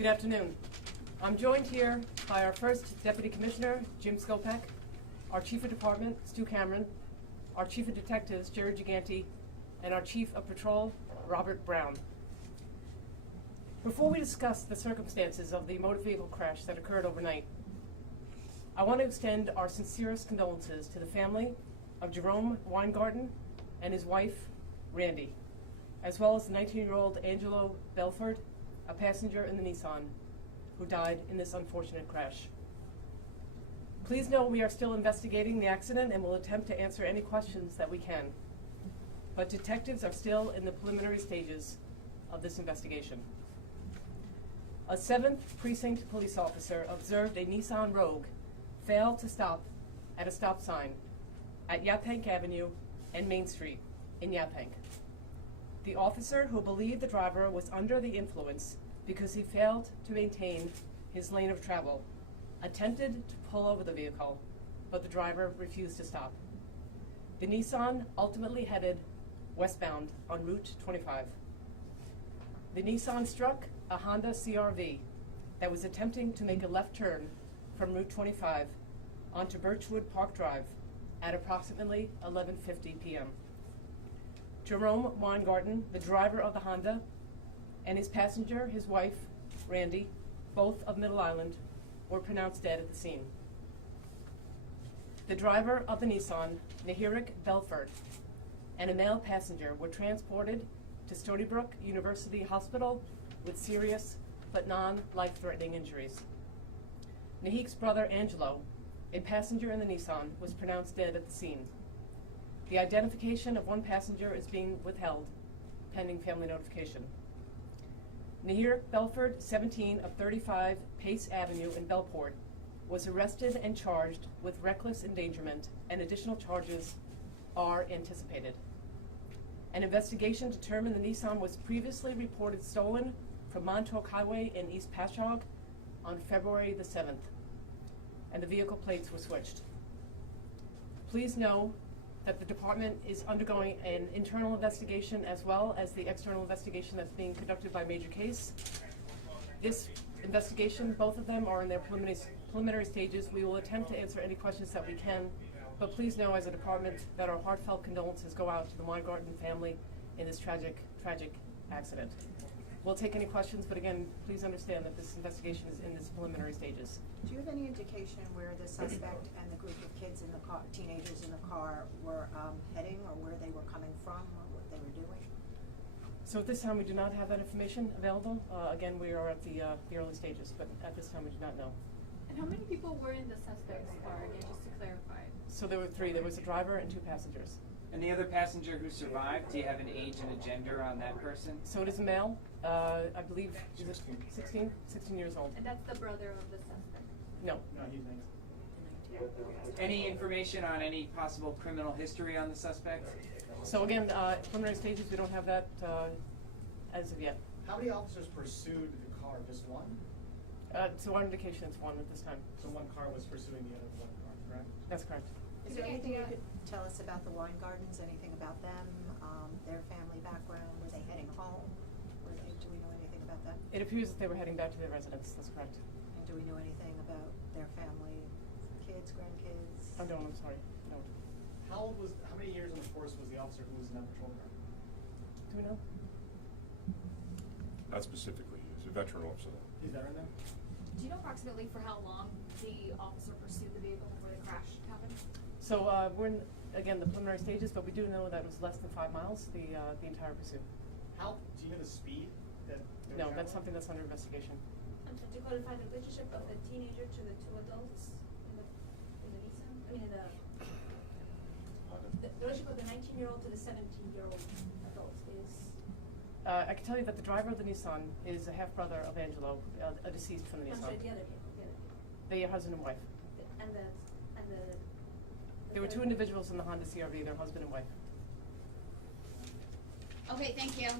Good afternoon. I'm joined here by our first Deputy Commissioner, Jim Skopek, our Chief of Department, Stu Cameron, our Chief of Detectives, Jerry Gigante, and our Chief of Patrol, Robert Brown. Before we discuss the circumstances of the motor vehicle crash that occurred overnight, I want to extend our sincerest condolences to the family of Jerome Weingarten and his wife, Randy, as well as the 19-year-old Angelo Belford, a passenger in the Nissan, who died in this unfortunate crash. Please know we are still investigating the accident and will attempt to answer any questions that we can. But detectives are still in the preliminary stages of this investigation. A 7th Precinct police officer observed a Nissan Rogue fail to stop at a stop sign at Yaphank Avenue and Main Street in Yaphank. The officer, who believed the driver was under the influence because he failed to maintain his lane of travel, attempted to pull over the vehicle, but the driver refused to stop. The Nissan ultimately headed westbound on Route 25. The Nissan struck a Honda CR-V that was attempting to make a left turn from Route 25 onto Birchwood Park Drive at approximately 11:50 p.m. Jerome Weingarten, the driver of the Honda, and his passenger, his wife, Randy, both of Middle Island, were pronounced dead at the scene. The driver of the Nissan, Nahirik Belford, and a male passenger were transported to Stony Brook University Hospital with serious but non-life-threatening injuries. Nahik's brother, Angelo, a passenger in the Nissan, was pronounced dead at the scene. The identification of one passenger is being withheld, pending family notification. Nahirik Belford, 17 of 35 Pace Avenue in Bellport, was arrested and charged with reckless endangerment, and additional charges are anticipated. An investigation determined the Nissan was previously reported stolen from Montauk Highway in East Patchogue on February the 7th, and the vehicle plates were switched. Please know that the department is undergoing an internal investigation as well as the external investigation that's being conducted by Major Case. This investigation, both of them are in their preliminary stages. We will attempt to answer any questions that we can, but please know as a department that our heartfelt condolences go out to the Weingarten family in this tragic accident. We'll take any questions, but again, please understand that this investigation is in its preliminary stages. Do you have any indication where the suspect and the group of kids in the car, teenagers in the car, were heading, or where they were coming from, or what they were doing? So at this time, we do not have that information available. Again, we are at the early stages, but at this time, we do not know. And how many people were in the suspect's car, again, just to clarify? So there were 3. There was a driver and 2 passengers. And the other passenger who survived, do you have an age and a gender on that person? So it is a male, I believe, is it 16 years old. And that's the brother of the suspect? No. No, he's 19. Any information on any possible criminal history on the suspect? So again, preliminary stages, we don't have that as of yet. How many officers pursued the car? Just one? So our indication is 1 at this time. So one car was pursuing the other one car, correct? That's correct. Is there anything you could tell us about the Weingardens, anything about them, their family background? Were they heading home? Do we know anything about that? It appears that they were heading back to their residence. That's correct. And do we know anything about their family, kids, grandkids? I don't, I'm sorry. No. How many years on the force was the officer who was in that patrol car? Do we know? Not specifically. He's a veteran officer. Is that in there? Do you know approximately for how long the officer pursued the vehicle before the crash happened? So we're in, again, the preliminary stages, but we do know that it was less than 5 miles, the entire pursuit. Do you know the speed that they were No, that's traveling? something that's under investigation. And to clarify the relationship of the teenager to the 2 adults in the Nissan? I mean, the relationship of the 19-year-old to the 17-year-old adults is? I can tell you that the driver of the Nissan is a half-brother of Angelo, a deceased from the I'm Nissan. sorry, the other vehicle. They are husband and wife. And the There were 2 individuals in the Honda CR-V, their husband and wife. Okay, thank you.